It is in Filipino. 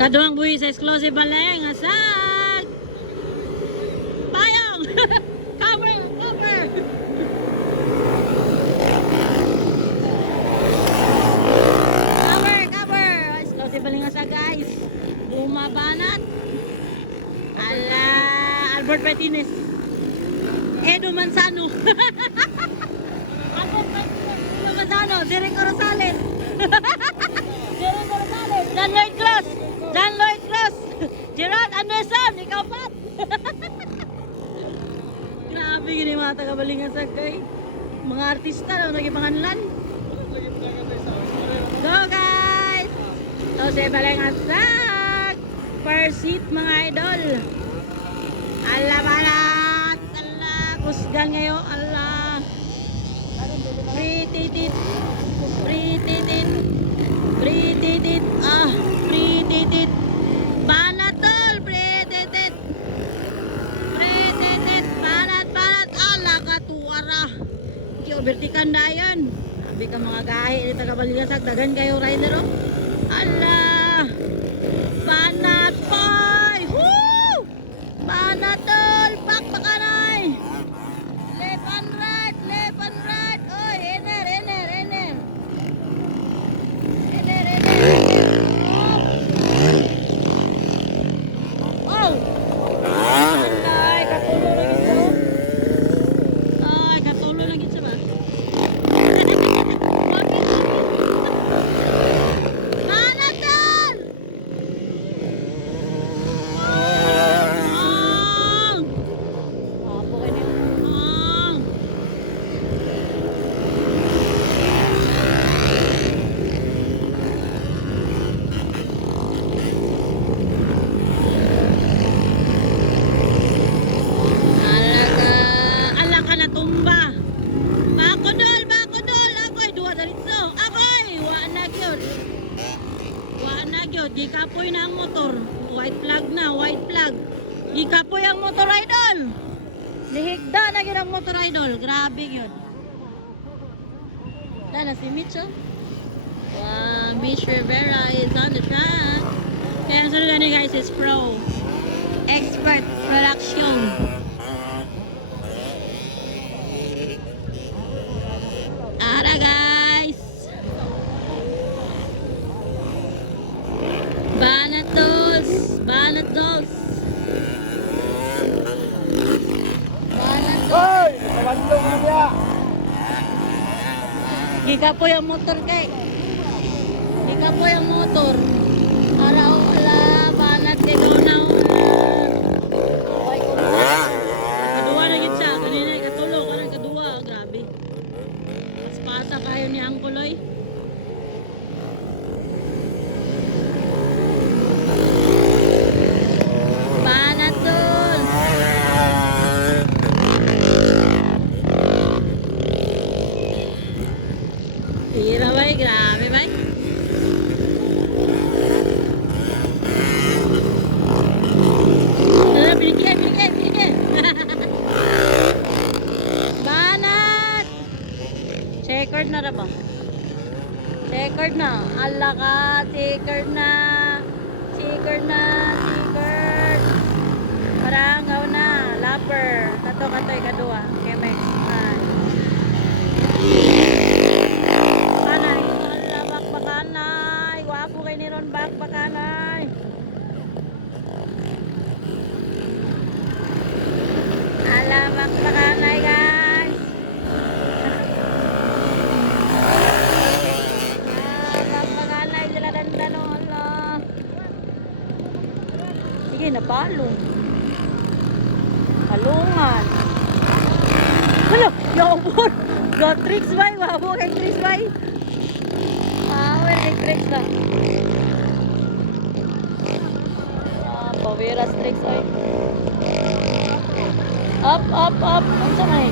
Kaduang buhi sa exclusive baleng asag. Payong. Cover, cover. Cover. Exclusive baleng asag guys. Bumabanat. Ala Albert Martinez. Edo Manzano. Edo Manzano, Derek Rosales. Derek Rosales, Dan Lloyd Cross. Gerard Anderson, ikaw pat. Grabe gini mga taga-Balingasag kay mga artista na nagipanganlan. Go guys. So si Balingasag. Per seat mga idol. Allah balat. Allah kusgan ngayon. Allah. Prititit. Prititit. Banatol. Prititit. Banat. Allah katuara. Vertikan dayan. Sabi ka mga gahi ni taga-Balingasag. Dagan kayo rider oh. Allah. Banat boy. Woo! Banatol. Pakpakanay. Left and right. Oy, ener. Oh. Ay, katulo lagi sa. Ay, katulo lagi sa ba? Banatol. Ala ka na tumba. Bakudol. Ako'y duwa dalitso. Ako'y wa na gyud. Di kapoy na ang motor. White flag. Di kapoy ang motor idol. Lihigda na gyud ang motor idol. Grabe gyud. Dana si Mitch oh. Wow, Mitch Rivera is on the track. Kaya ang sunod ni guys is Pro Expert Production. Ara guys. Banat dolls. Hoy! Bandong na niya! Giga po yung motor kay. Araw ala banat kay donaw. Kadua na yun siya. Kanina katulog. Kadua. Grabe. Spasa kayo ni Angkuloy. Banatol. Tira bay. Grabe bay. Binigyan. Banat. Checkered na ra ba? Checkered na. Ala ka. Checkered. Parangaw na. Lapper. Katoy kadua. Okay, may. Bakanay. Ala bakbakanay. Wapo kay ni Ron bakbakanay. Ala bakbakanay guys. Bakbakanay sila dandano. Ala. Sige na palong. Palungan. Hala, yaupon. Got tricks bay. Wabo kay tricks bay. Well, tricks na. Pawiras tricks ay. Up. Ang samay.